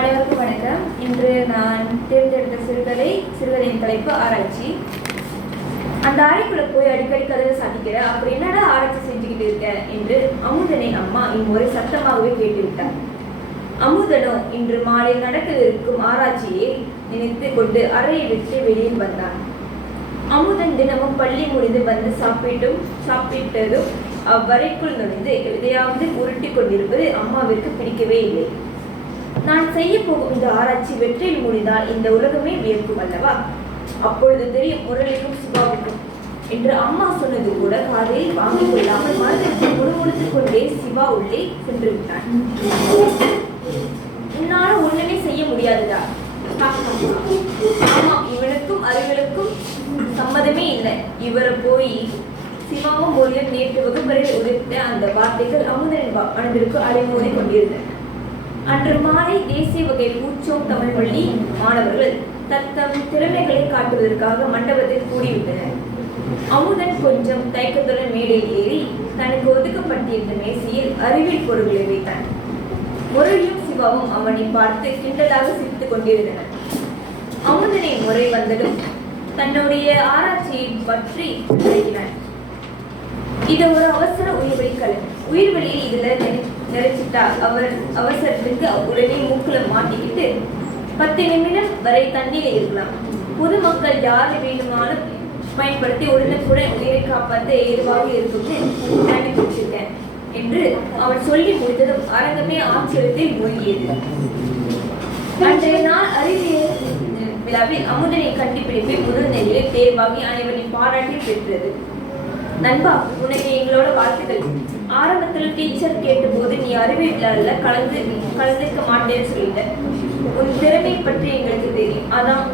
அனைவருக்கும் வணக்கம். இன்று நான் தேர்ந்தெடுத்த சிறுகதை சிறுகதையின் தலைப்பு ஆராய்ச்சி. அந்த அறைக்குள்ள போய் அடிக்கடி கதவை சாதிக்கிற அப்படி என்னடா ஆராய்ச்சி செஞ்சுக்கிட்டு இருக்க என்று அமுதனை அம்மா இம்முறை சத்தமாகவே கேட்டுவிட்டார் அமுதனோ இன்று மாலை நடக்கவிருக்கும் ஆராய்ச்சியை நினைத்து கொண்டு அறையை விட்டு வெளியில் வந்தான். அமுதன் தினமும் பள்ளி முடிந்து வந்து சாப்பிட்டும் சாப்பிட்டதும் அவ்வறைக்குள் நுழைந்து எதையாவது உருட்டி கொண்டிருப்பது அம்மாவிற்கு பிடிக்கவே இல்லை. நான் செய்ய போகும் இந்த ஆராய்ச்சி வெற்றியில் முடிந்தால் இந்த உலகமே வியக்கும் அல்லவா? அப்பொழுது தெரியும் முரளிக்கும் சிவாவுக்கும் என்று அம்மா சொன்னது கூட காதையில் வாங்கிக் கொள்ளாமல் மனதிற்கு முடுமுடுத்துக் கொண்டே சிவா உள்ளே சென்று விட்டான். உன்னால ஒண்ணுமே செய்ய முடியாதுடா. ஆமா இவனுக்கும் அறிவலுக்கும் சம்மதமே இல்லை. இவரை போய் சிவாவும் மொழியும் நேற்று வகுப்பறையில் உரைத்த அந்த வார்த்தைகள் அமுதனின் மனதிற்கு அலைமோதி கொண்டிருந்தன. அன்று மாலை தேசிய வகை பூச்சோம் தமிழ் பள்ளி மாணவர்கள் தத்தம் திறமைகளை காட்டுவதற்காக மண்டபத்தில் கூடிவிட்டனர். அமுதன் கொஞ்சம் தயக்கத்துடன் மேடையில் ஏறி தனக்கு ஒதுக்கப்பட்டிருந்த மேசையில் அறிவியல் பொருட்களை வைத்தான். முரளியும் சிவாவும் அவனை பார்த்து கிண்டலாக சிரித்துக் கொண்டிருந்தனர். அமுதனை முறை வந்ததும் தன்னுடைய ஆராய்ச்சியை பற்றி விளக்கினான் இது ஒரு அவசர உயிர்வழி கலை. உயிர்வெளியில் இதுல நிறை- நிறைச்சிட்டா அவர் அவசரத்துக்கு உடனே மூக்குல மாட்டிக்கிட்டு பத்து நிமிடம் வரை தண்ணீர் இருக்கலாம். பொதுமக்கள் யார் வேணுமானும் பயன்படுத்தி உடனுக்குடன் உயிரை காப்பாற்ற ஏதுவாக இருக்கும்னு கண்டுபிடிச்சிருக்கேன் என்று அவன் சொல்லி முடித்ததும் அரங்கமே ஆச்சரியத்தில் மூழ்கியது. அன்றைய நாள் அறிவியல் விழாவில் அமுதனை கண்டுபிடிப்பை முதல் நிலையில் தேர்வாகி அனைவரின் பாராட்டி பெற்றது. நண்பா உனக்கு எங்களோட வாழ்த்துக்கள். ஆரம்பத்தில் டீச்சர் கேட்டபோது நீ அறிவியல் விழால கலந்து கலந்துக்க மாட்டேன்னு சொல்லிட்ட. உன் திறமை பற்றி எங்களுக்கு தெரியும். அதான்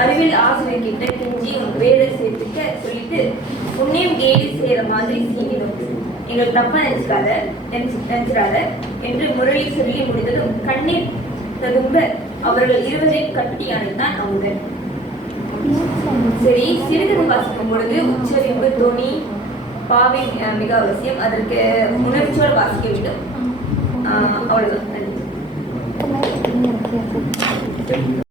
அறிவியல் ஆசிரியர் கிட்ட கெஞ்சி உன் வேலை சேர்த்துக்க சொல்லிட்டு உன்னையும் கேலி செய்யற மாதிரி சீனினோம் எங்களுக்கு தப்பா நினைச்சுக்காத நினைச்சிடாத என்று முரளி சொல்லி முடிந்ததும் கண்ணீர் ததும்ப அவர்கள் இருவரையும் கட்டி அணைத்தான் அவங்க. சரி சிறுகதை வாசிக்கும் பொழுது உச்சரிப்பு தொனி பாவை மிக அவசியம். அதற்கு உணர்ச்சியோடு வாசிக்க வேண்டும். நன்றி.